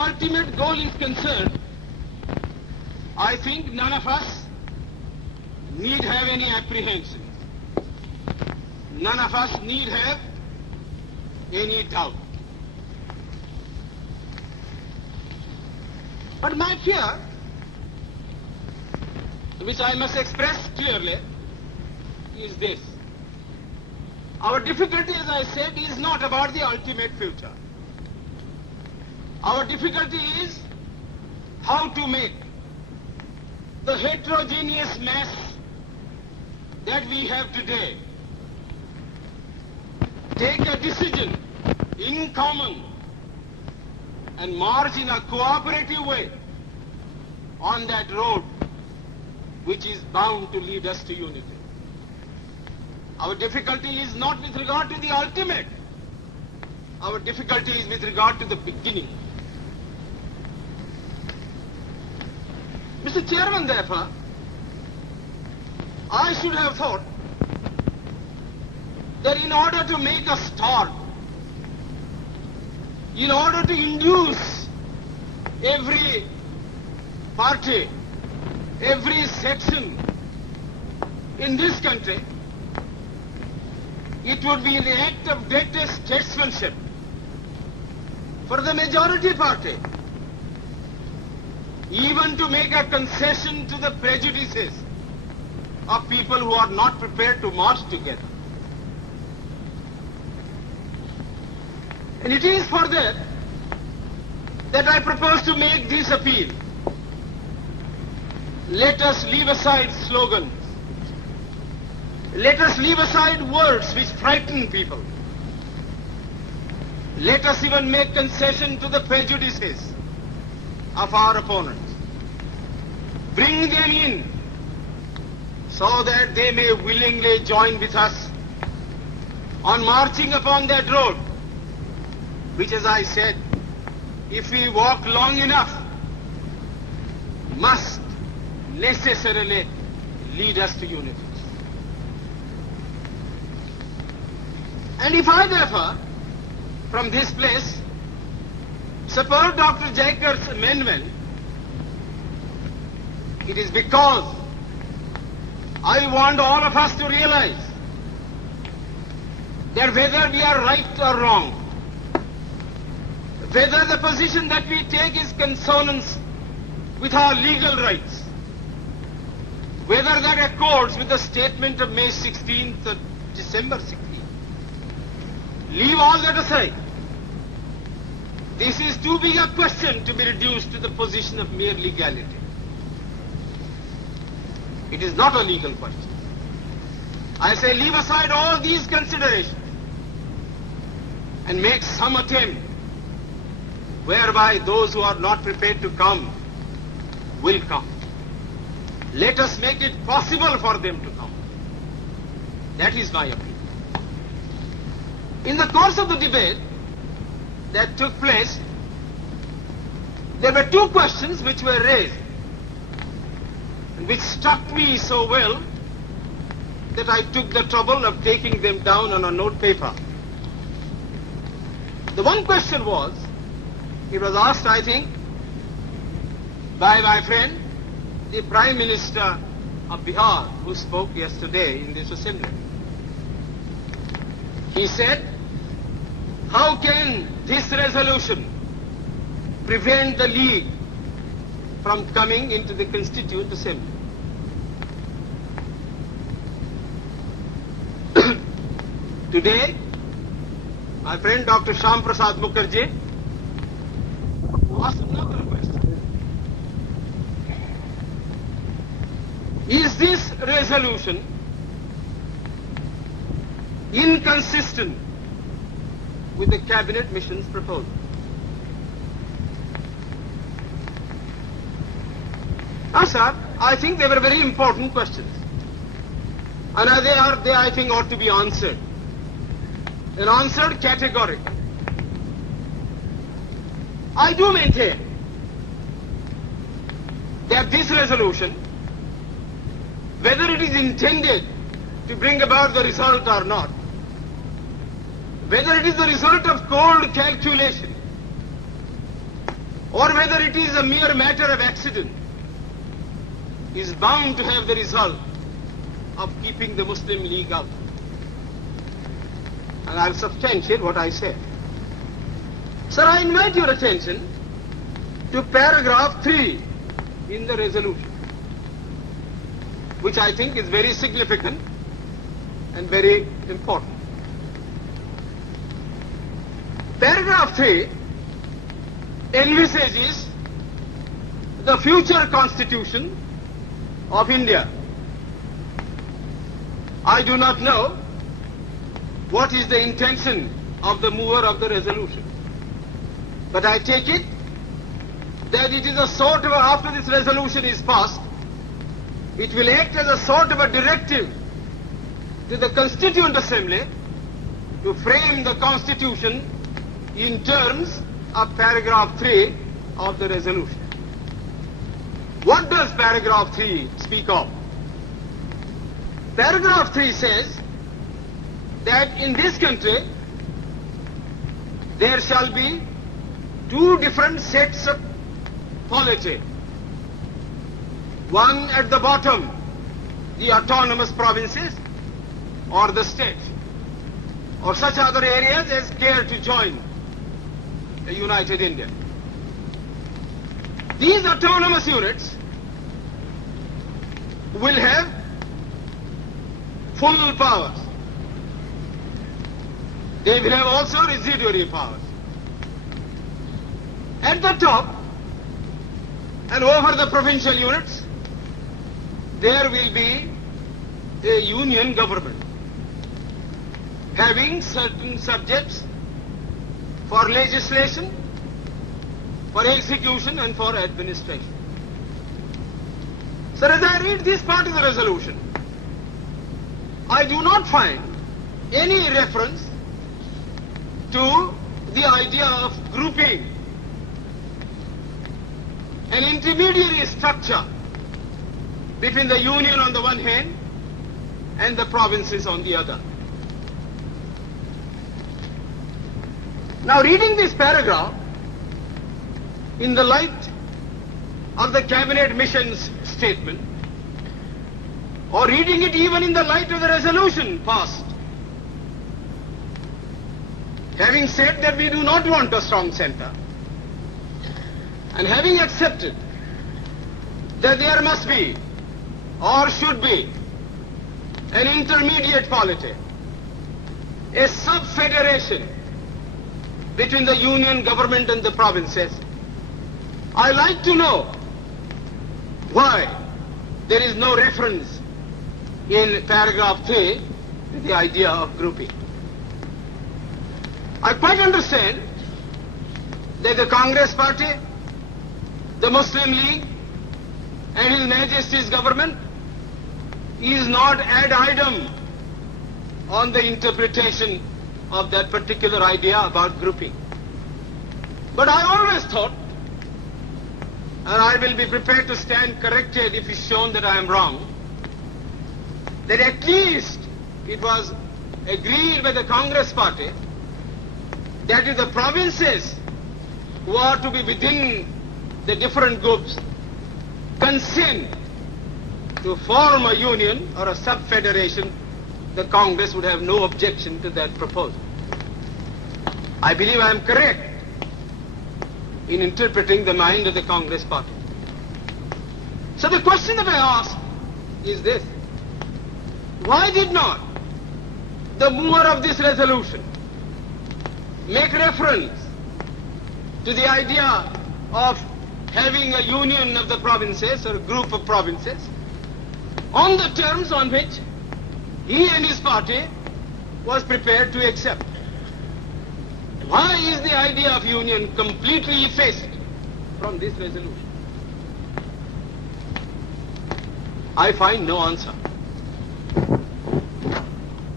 Ultimate goal is concerned, I think none of us need have any apprehension. None of us need have any doubt. But my fear, which I must express clearly, is this. Our difficulty, as I said, is not about the ultimate future. Our difficulty is how to make the heterogeneous mass that we have today take a decision in common and march in a cooperative way on that road which is bound to lead us to unity. Our difficulty is not with regard to the ultimate. Our difficulty is with regard to the beginning. Mr. Chairman, therefore, I should have thought that in order to make a start, in order to induce every party, every section in this country, it would be an act of greatest statesmanship for the majority party even to make a concession to the prejudices of people who are not prepared to march together. And it is for that I propose to make this appeal. Let us leave aside slogans. Let us leave aside words which frighten people. Let us even make concession to the prejudices of our opponents. Bring them in so that they may willingly join with us on marching upon that road, which, as I said, if we walk long enough, must necessarily lead us to unity. And if I, therefore, from this place, support Dr. Jacob's amendment, it is because I want all of us to realize that whether we are right or wrong, whether the position that we take is consonance with our legal rights, whether that accords with the statement of May 16th or December 16th, leave all that aside. This is too big a question to be reduced to the position of mere legality. It is not a legal question. I say leave aside all these considerations and make some attempt whereby those who are not prepared to come will come. Let us make it possible for them to come. That is my appeal. In the course of the debate that took place, there were two questions which were raised, and which struck me so well that I took the trouble of taking them down on a note paper. The one question was, it was asked, I think, by my friend, the Prime Minister of Bihar, who spoke yesterday in this assembly. He said, how can this resolution prevent the League from coming into the Constituent Assembly? Today, my friend Dr. Shyam Prasad Mukherjee asked another question. Is this resolution inconsistent with the Cabinet Mission's proposal? Now, sir, I think they were very important questions. And they I think, ought to be answered. And answered categorically. I do maintain that this resolution, whether it is intended to bring about the result or not, whether it is the result of cold calculation or whether it is a mere matter of accident, is bound to have the result of keeping the Muslim League out. And I'll substantiate what I say. Sir, I invite your attention to paragraph 3 in the resolution, which I think is very significant and very important. Paragraph 3 envisages the future constitution of India. I do not know what is the intention of the mover of the resolution, but I take it that it is a sort of, after this resolution is passed, it will act as a sort of a directive to the Constituent Assembly to frame the Constitution in terms of paragraph 3 of the resolution. What does paragraph 3 speak of? Paragraph 3 says that in this country there shall be two different sets of polity. One at the bottom, the autonomous provinces or the state, or such other areas as care to join the United India. These autonomous units will have full powers. They will have also residuary powers. At the top and over the provincial units, there will be a union government having certain subjects for legislation, for execution and for administration. So as I read this part of the resolution, I do not find any reference to the idea of grouping an intermediary structure between the union on the one hand and the provinces on the other. Now, reading this paragraph in the light of the cabinet mission's statement, or reading it even in the light of the resolution passed, having said that we do not want a strong center, and having accepted that there must be or should be an intermediate polity, a sub-federation between the union government and the provinces, I like to know why there is no reference in paragraph 3 to the idea of grouping. I quite understand that the Congress Party, the Muslim League and His Majesty's government is not ad idem on the interpretation of that particular idea about grouping. But I always thought, and I will be prepared to stand corrected if it's shown that I am wrong, that at least it was agreed by the Congress Party that if the provinces who are to be within the different groups consent to form a union or a sub-federation, the Congress would have no objection to that proposal. I believe I am correct in interpreting the mind of the Congress Party. So the question that I ask is this: why did not the mover of this resolution make reference to the idea of having a union of the provinces or a group of provinces on the terms on which he and his party was prepared to accept? Why is the idea of union completely effaced from this resolution? I find no answer.